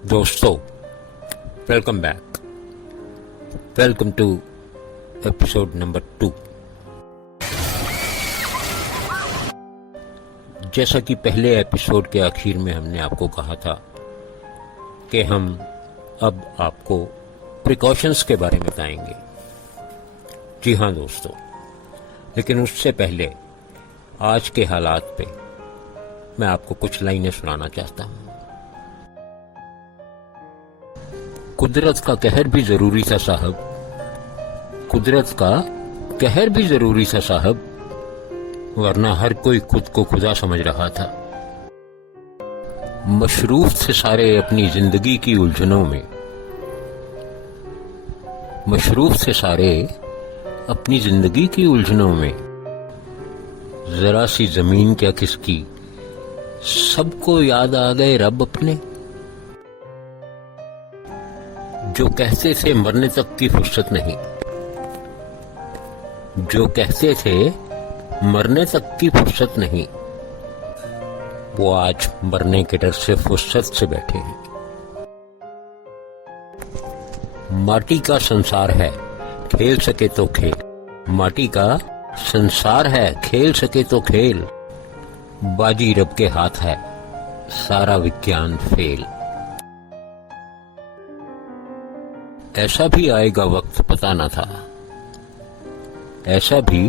दोस्तों, welcome back. Welcome to episode number 2। जैसा कि पहले एपिसोड के आखिर में हमने आपको कहा था कि हम अब आपको प्रिकॉशंस के बारे में बताएंगे। जी हाँ दोस्तों, लेकिन उससे पहले आज के हालात पे मैं आपको कुछ लाइनें सुनाना चाहता हूं। कुदरत का कहर भी जरूरी था साहब, कुदरत का कहर भी जरूरी था साहब, वरना हर कोई खुद को खुदा समझ रहा था। मशरूफ थे सारे अपनी जिंदगी की उलझनों में, मशरूफ थे सारे अपनी जिंदगी की उलझनों में। जरा सी जमीन क्या किसकी, सबको याद आ गए रब अपने। जो कहते थे मरने तक की फुर्सत नहीं, जो कहते थे मरने तक की फुर्सत नहीं, वो आज मरने के डर से फुर्सत से बैठे हैं। माटी का संसार है, खेल सके तो खेल, माटी का संसार है, खेल सके तो खेल। बाजी रब के हाथ है, सारा विज्ञान फेल। ऐसा भी आएगा वक्त पता न था, ऐसा भी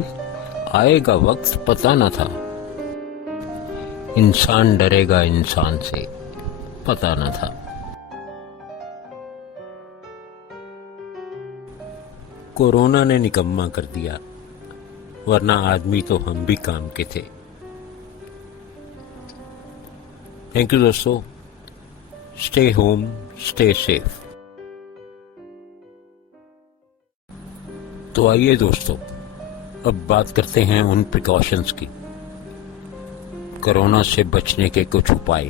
आएगा वक्त पता न था। इंसान डरेगा इंसान से, पता न था। कोरोना ने निकम्मा कर दिया, वरना आदमी तो हम भी काम के थे। थैंक यू दोस्तों। Stay home, stay safe. तो आइए दोस्तों, अब बात करते हैं उन प्रिकॉशंस की, कोरोना से बचने के कुछ उपाय।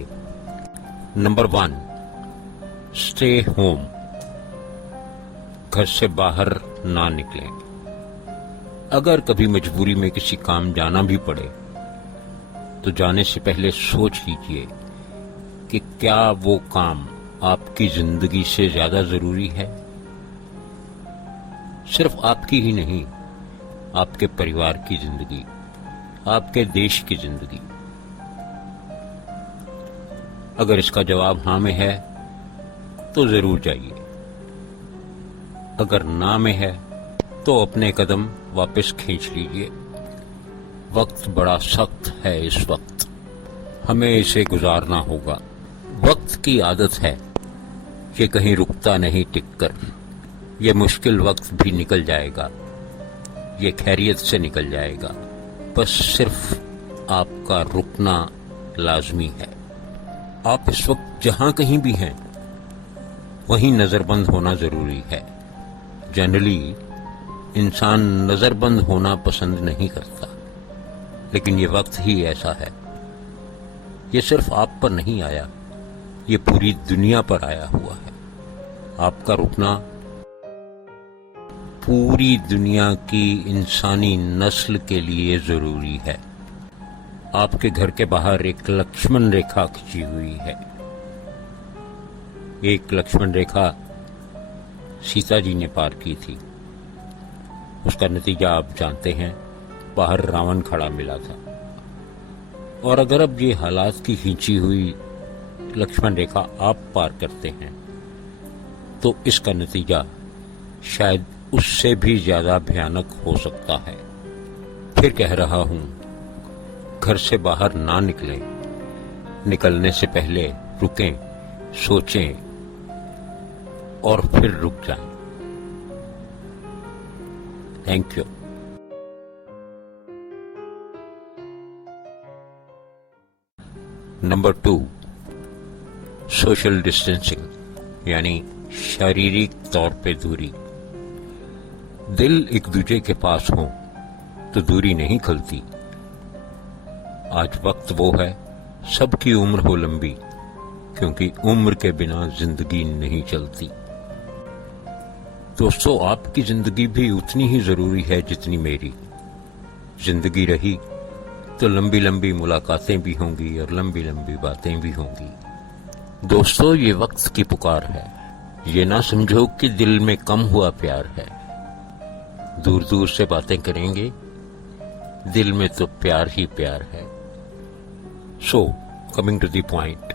Number 1, stay home. घर से बाहर ना निकलें। अगर कभी मजबूरी में किसी काम जाना भी पड़े तो जाने से पहले सोच लीजिए कि क्या वो काम आपकी जिंदगी से ज्यादा जरूरी है। सिर्फ आपकी ही नहीं, आपके परिवार की जिंदगी, आपके देश की जिंदगी। अगर इसका जवाब हाँ में है तो जरूर जाइए, अगर ना में है तो अपने कदम वापस खींच लीजिए। वक्त बड़ा सख्त है इस वक्त, हमें इसे गुजारना होगा। वक्त की आदत है, ये कहीं रुकता नहीं टिककर। ये मुश्किल वक्त भी निकल जाएगा, ये खैरियत से निकल जाएगा। बस सिर्फ आपका रुकना लाजमी है। आप इस वक्त जहां कहीं भी हैं, वहीं नजरबंद होना जरूरी है। जनरली इंसान नजरबंद होना पसंद नहीं करता, लेकिन ये वक्त ही ऐसा है। ये सिर्फ आप पर नहीं आया, ये पूरी दुनिया पर आया हुआ है। आपका रुकना पूरी दुनिया की इंसानी नस्ल के लिए जरूरी है। आपके घर के बाहर एक लक्ष्मण रेखा खींची हुई है। एक लक्ष्मण रेखा सीता जी ने पार की थी। उसका नतीजा आप जानते हैं, बाहर रावण खड़ा मिला था। और अगर अब ये हालात की खींची हुई लक्ष्मण रेखा आप पार करते हैं तो इसका नतीजा शायद उससे भी ज्यादा भयानक हो सकता है। फिर कह रहा हूं, घर से बाहर ना निकलें। निकलने से पहले रुकें, सोचें और फिर रुक जाएं। Thank you. Number 2, social distancing, यानी शारीरिक तौर पे दूरी। दिल एक दूसरे के पास हो तो दूरी नहीं खलती। आज वक्त वो है, सबकी उम्र हो लंबी, क्योंकि उम्र के बिना जिंदगी नहीं चलती। दोस्तों, आपकी जिंदगी भी उतनी ही जरूरी है जितनी मेरी। जिंदगी रही तो लंबी लंबी मुलाकातें भी होंगी और लंबी लंबी बातें भी होंगी। दोस्तों, ये वक्त की पुकार है। ये ना समझो कि दिल में कम हुआ प्यार है। दूर दूर से बातें करेंगे, दिल में तो प्यार ही प्यार है। So coming to the point,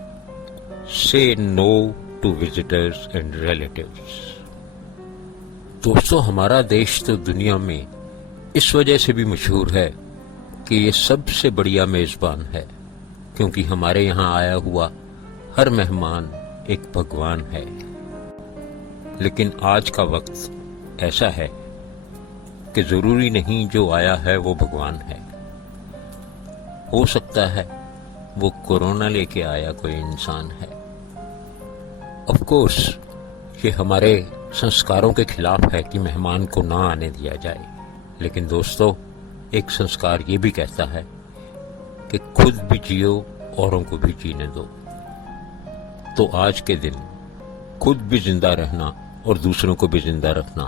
say no to visitors and relatives. दोस्तों, हमारा देश तो दुनिया में इस वजह से भी मशहूर है कि ये सबसे बढ़िया मेजबान है, क्योंकि हमारे यहाँ आया हुआ हर मेहमान एक भगवान है। लेकिन आज का वक्त ऐसा है कि जरूरी नहीं जो आया है वो भगवान है। हो सकता है वो कोरोना लेके आया कोई इंसान है। ऑफ कोर्स ये हमारे संस्कारों के खिलाफ है कि मेहमान को ना आने दिया जाए, लेकिन दोस्तों, एक संस्कार ये भी कहता है कि खुद भी जियो, औरों को भी जीने दो। तो आज के दिन खुद भी जिंदा रहना और दूसरों को भी जिंदा रखना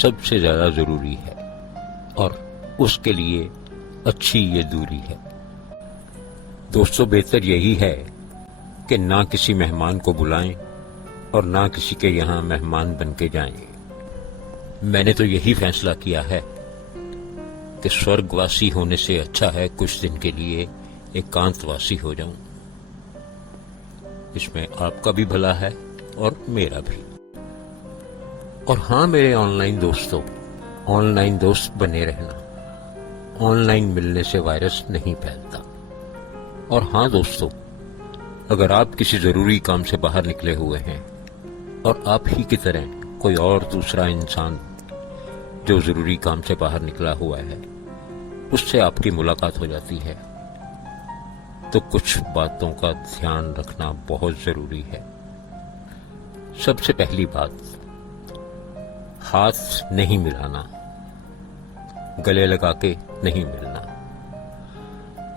सबसे ज्यादा जरूरी है, और उसके लिए अच्छी ये दूरी है। दोस्तों, बेहतर यही है कि ना किसी मेहमान को बुलाएं और ना किसी के यहां मेहमान बन के जाएं। मैंने तो यही फैसला किया है कि स्वर्गवासी होने से अच्छा है कुछ दिन के लिए एकांतवासी हो जाऊं। इसमें आपका भी भला है और मेरा भी। और हाँ मेरे ऑनलाइन दोस्तों, ऑनलाइन दोस्त बने रहना। ऑनलाइन मिलने से वायरस नहीं फैलता। और हाँ दोस्तों, अगर आप किसी जरूरी काम से बाहर निकले हुए हैं और आप ही की तरह कोई और दूसरा इंसान जो जरूरी काम से बाहर निकला हुआ है, उससे आपकी मुलाकात हो जाती है, तो कुछ बातों का ध्यान रखना बहुत जरूरी है। सबसे पहली बात, हाथ नहीं मिलाना, गले लगा के नहीं मिलना।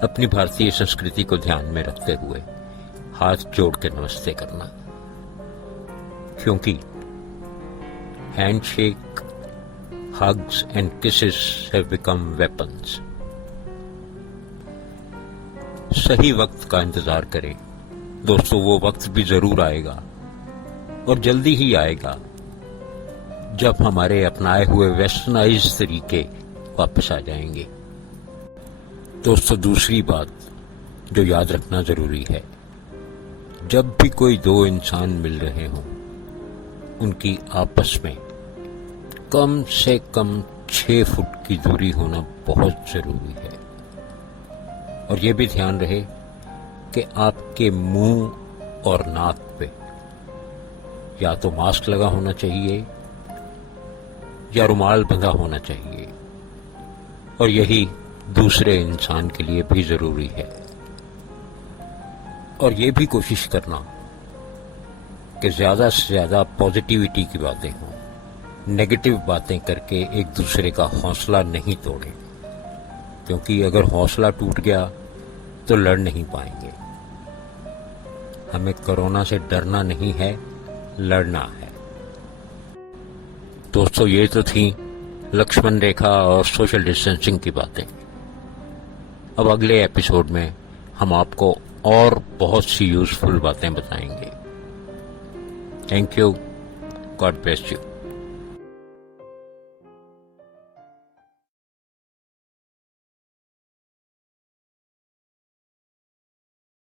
अपनी भारतीय संस्कृति को ध्यान में रखते हुए हाथ जोड़ के नमस्ते करना, क्योंकि handshake, hugs and kisses have become weapons. सही वक्त का इंतजार करें दोस्तों, वो वक्त भी जरूर आएगा और जल्दी ही आएगा जब हमारे अपनाए हुए वेस्टर्नाइज तरीके वापस आ जाएंगे। दोस्तों, दूसरी बात जो याद रखना जरूरी है, जब भी कोई दो इंसान मिल रहे हों, उनकी आपस में कम से कम 6 फुट की दूरी होना बहुत जरूरी है। और ये भी ध्यान रहे कि आपके मुंह और नाक पे या तो मास्क लगा होना चाहिए या रुमाल बंधा होना चाहिए, और यही दूसरे इंसान के लिए भी जरूरी है। और ये भी कोशिश करना कि ज्यादा से ज्यादा पॉजिटिविटी की बातें हों, नेगेटिव बातें करके एक दूसरे का हौसला नहीं तोड़ें, क्योंकि अगर हौसला टूट गया तो लड़ नहीं पाएंगे। हमें कोरोना से डरना नहीं है, लड़ना है। दोस्तों, ये तो थी लक्ष्मण रेखा और सोशल डिस्टेंसिंग की बातें। अब अगले एपिसोड में हम आपको और बहुत सी यूजफुल बातें बताएंगे। Thank you, God bless you.